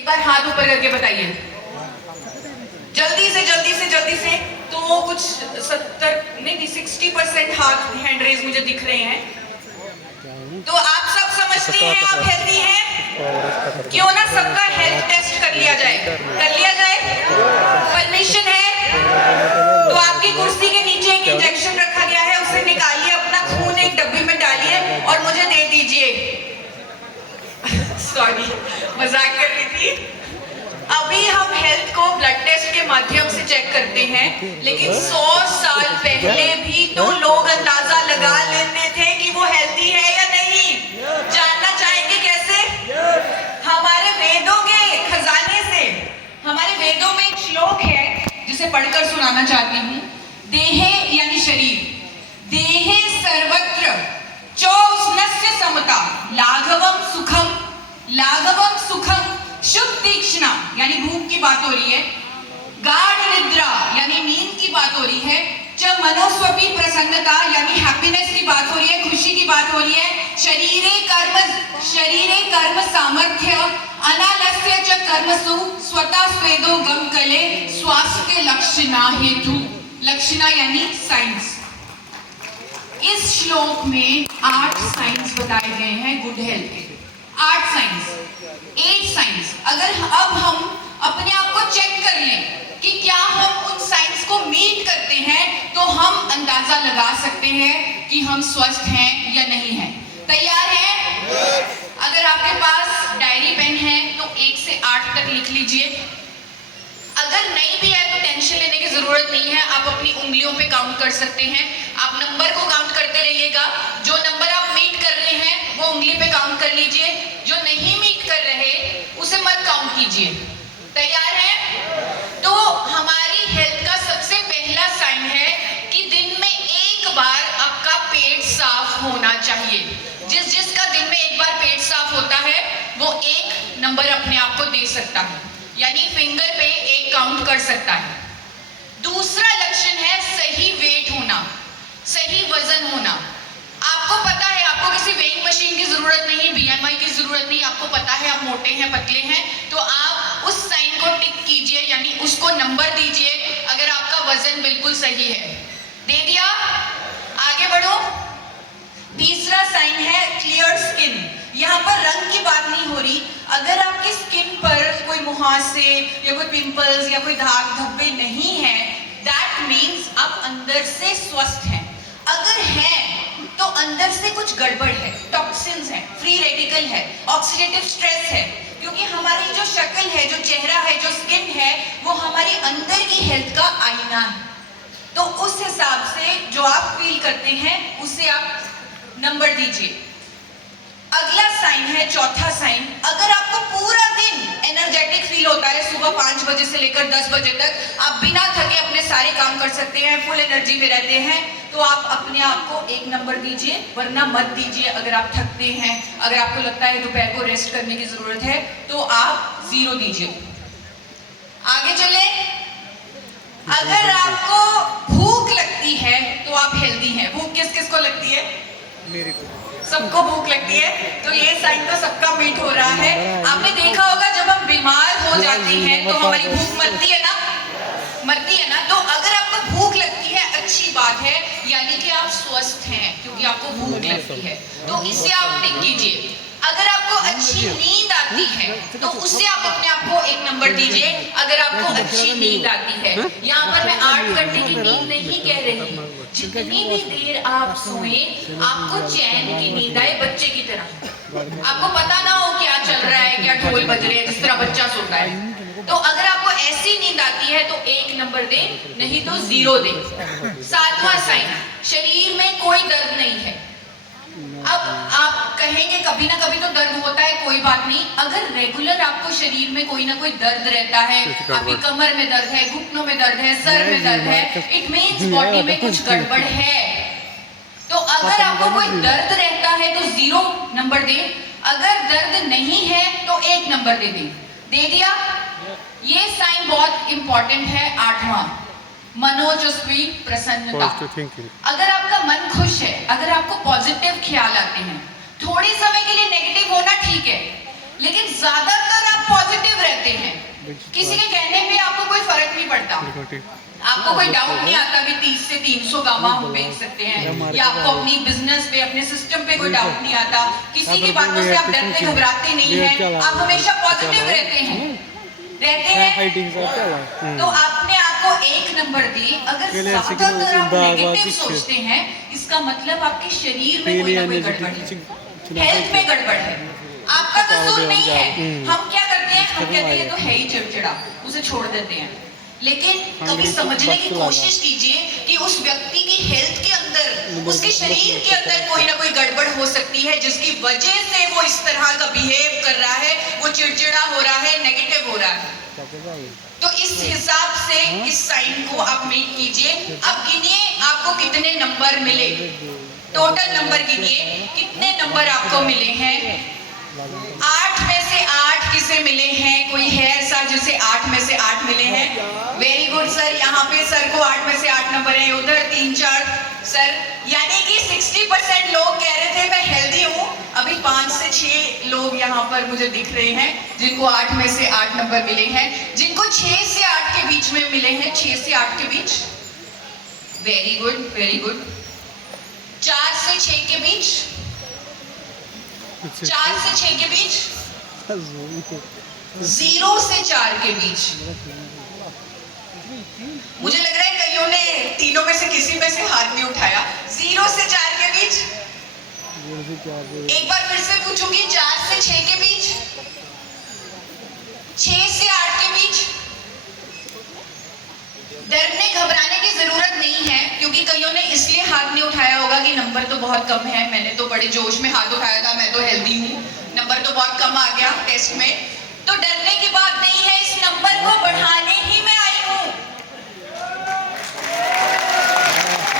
एक बार हाथ ऊपर करके बताइए जल्दी से। तो कुछ 60% हाथ हैंड रेज मुझे दिख रहे हैं। तो आप सब समझते हैं आप हेल्दी हैं? क्यों ना सबका हेल्थ टेस्ट कर लिया जाए? परमिशन है? तो आपकी कुर्सी के नीचे एक इंजेक्शन रखा गया है, उसे निकालिए, अपना खून एक डब्बी में डालिए और मुझे दे दीजिए। सॉरी, मजाक कर रही थी। अभी हम हेल्थ को ब्लड टेस्ट के माध्यम से चेक करते हैं, लेकिन 100 साल पहले भी तो लोग अंदाजा लगा लेते थे कि वो हेल्दी है या नहीं। जानना चाहेंगे कैसे? हमारे वेदों के खजाने से। हमारे वेदों में एक श्लोक है जिसे पढ़कर सुनाना चाहती हूँ। देहे यानी शरीर, देहे सर्वत्र चौस्नस्य समता, लाघवम सुखम शुभ तीक्ष्णा यानी भूख की बात हो रही है, गाढ़ निद्रा यानी नींद की बात हो रही है, च मनोस्वपी प्रसन्नता यानी हैप्पीनेस की बात हो रही है, खुशी की बात हो रही है, शरीरे कर्म सामर्थ्य, अनालस्य च कर्मसु, स्वतः स्वेदो गम कले, स्वास्थ्य लक्षणा हेतु। लक्षणा यानी साइंस। इस श्लोक में 8 साइंस बताए गए हैं गुड हेल्थ के। 8 साइंस, 8 साइंस। अगर अब हम अपने आप को चेक कर लें कि क्या हम उन साइंस को मीट करते हैं, तो हम अंदाजा लगा सकते हैं कि हम स्वस्थ हैं या नहीं हैं। तैयार हैं? अगर आपके पास डायरी पेन है तो 1 से 8 तक लिख लीजिए। अगर नहीं भी है तो टेंशन लेने की जरूरत नहीं है, आप अपनी उंगलियों पे काउंट कर सकते हैं। आप नंबर को काउंट करते रहिएगा। जो नंबर आप मीट कर रहे हैं वो उंगली पे काउंट कर लीजिए, जो नहीं मीट कर रहे उसे मत काउंट कीजिए। तैयार है? तो हमारी हेल्थ का सबसे पहला साइन है कि दिन में एक बार आपका पेट साफ होना चाहिए। जिसका दिन में एक बार पेट साफ होता है वो 1 नंबर अपने आप को दे सकता है, यानी फिंगर पे 1 काउंट कर सकता है। दूसरा लक्षण है सही वेट होना, सही वजन होना। आपको पता है, आपको किसी वेइंग मशीन की जरूरत नहीं, बीएमआई की जरूरत नहीं, आपको पता है आप मोटे हैं पतले हैं, तो आप उस साइन को टिक कीजिए, यानी उसको नंबर दीजिए अगर आपका वजन बिल्कुल सही है। दे दिया? आगे बढ़ो। तीसरा साइन है क्लियर स्किन। यहाँ पर रंग की बात नहीं हो रही। अगर आपकी स्किन पर कोई मुहासे या कोई पिंपल्स या कोई दाग धब्बे नहीं है, दैट मीन्स आप अंदर से स्वस्थ हैं। अगर है तो अंदर से कुछ गड़बड़ है, टॉक्सिन्स हैं, फ्री रेडिकल है, ऑक्सीडेटिव स्ट्रेस है, क्योंकि हमारी जो शक्ल है, जो चेहरा है, जो स्किन है, वो हमारी अंदर की हेल्थ का आईना है। तो उस हिसाब से जो आप फील करते हैं उसे आप नंबर दीजिए। अगला साइन है, चौथा साइन, अगर आपको पूरा दिन एनर्जेटिक फील होता है, सुबह 5 बजे से लेकर 10 बजे तक आप बिना थके अपने सारे काम कर सकते हैं, फुल एनर्जी में रहते हैं, तो आप अपने आप को 1 नंबर दीजिए, वरना मत दीजिए। अगर आप थकते हैं, अगर आपको लगता है दोपहर को रेस्ट करने की जरूरत है, तो आप 0 दीजिए। आगे चले। अगर आपको भूख लगती है तो आप हेल्दी हैं। भूख किस किस को लगती है? मेरे को। सबको भूख लगती है, तो ये साइन तो सबका मीट हो रहा है। आपने देखा होगा जब हम बीमार हो जाते हैं तो हमारी भूख मरती है ना, तो अगर आपको भूख लगती है अच्छी बात है, यानी कि आप स्वस्थ हैं क्योंकि आपको भूख लगती है, तो इसे आप टिक कीजिए। अगर आपको अच्छी नींद आती है तो उससे आप अपने आप को 1 नंबर दीजिए, अगर आपको अच्छी नींद आती है। यहाँ पर मैं 8 घंटे की नींद नहीं कह रही, जितनी भी देर आप सोए आपको चैन की नींद आए, बच्चे की तरह। आपको पता ना हो क्या चल रहा है, क्या ढोल बज रहे हैं, जिस तरह बच्चा सोता है। तो अगर आपको ऐसी नींद आती है तो 1 नंबर दे, नहीं तो 0 दे। 7वां साइन, शरीर में कोई दर्द नहीं है। अब आप कहेंगे कभी ना कभी तो दर्द होता है, कोई बात नहीं। अगर रेगुलर आपको शरीर में कोई ना कोई दर्द रहता है, आपकी कमर में दर्द है, घुटनों में दर्द है, सर में दर्द है, इट मीन्स बॉडी में कुछ गड़बड़ है। तो अगर आपको कोई दर्द रहता है तो 0 नंबर दे, अगर दर्द नहीं है तो 1 नंबर दे दिया। ये साइन बहुत इंपॉर्टेंट है। 8वां, मनोजस्वी प्रसन्नता। अगर आपका मन खुश है, अगर आपको पॉजिटिव ख्याल आते हैं, थोड़े समय के लिए नेगेटिव होना ठीक है, लेकिन ज्यादातर आप पॉजिटिव रहते हैं, किसी के कहने पे आपको कोई फर्क नहीं पड़ता, आपको कोई डाउट नहीं आता कि 30 से 300 गामा हम बेच सकते हैं, या आपको अपनी बिजनेस पे, अपने सिस्टम पे कोई डाउट नहीं आता, किसी की बातों से आप डरते घबराते नहीं हैं, आप हमेशा पॉजिटिव रहते हैं। तो आपने आपको 1 नंबर दी। अगर ज्यादातर आप नेगेटिव सोचते हैं, इसका मतलब आपके शरीर में कोई ना कोई गड़बड़ है, हेल्थ में गड़बड़ है, आपका कसूर नहीं है। हम क्या करते हैं, हम कहते हैं तो है ही चिड़चिड़ा, उसे छोड़ देते हैं। लेकिन कभी समझने की कोशिश कीजिए कि उस व्यक्ति की हेल्थ के अंदर, उसके शरीर के अंदर कोई ना कोई गड़बड़ हो सकती है, जिसकी वजह से वो इस तरह का बिहेव कर रहा है, वो चिड़चिड़ा हो रहा है, नेगेटिव हो रहा है। तो इस हिसाब से इस साइन को आप मेक कीजिए। अब गिनिए आपको कितने नंबर मिले, टोटल नंबर गिनिए, कितने नंबर आपको मिले हैं। 8 में से 8 किसे मिले हैं? कोई है ऐसा जिसे 8 में से 8 मिले हैं? वेरी गुड सर, यहाँ पे सर को 8 में से 8 नंबर है, उधर 3 4 सर, यानी कि 60% लोग कह रहे थे मैं हेल्दी हूँ। अभी 5 से 6 लोग यहाँ पर मुझे दिख रहे हैं जिनको 8 में से 8 नंबर मिले हैं, जिनको 6 से 8 के बीच में मिले हैं, 6 से 8 के बीच। Very good, very good. 4 से 6 के बीच, 4 से 6 के बीच, 0 से 4 के बीच। मुझे लग रहा है कईयों ने तीनों में से किसी में से हाथ नहीं उठाया। 0 से 4 के बीच, एक बार फिर से पूछूंगी, 4 से 6 के बीच, 6 से 8 के बीच। डरने घबराने की जरूरत नहीं है, क्योंकि कईयों ने इसलिए हाथ नहीं उठाया होगा कि नंबर तो बहुत कम है, मैंने तो बड़े जोश में हाथ उठाया था, मैं तो हेल्दी हूँ, नंबर तो बहुत कम आ गया टेस्ट में। तो डरने की बात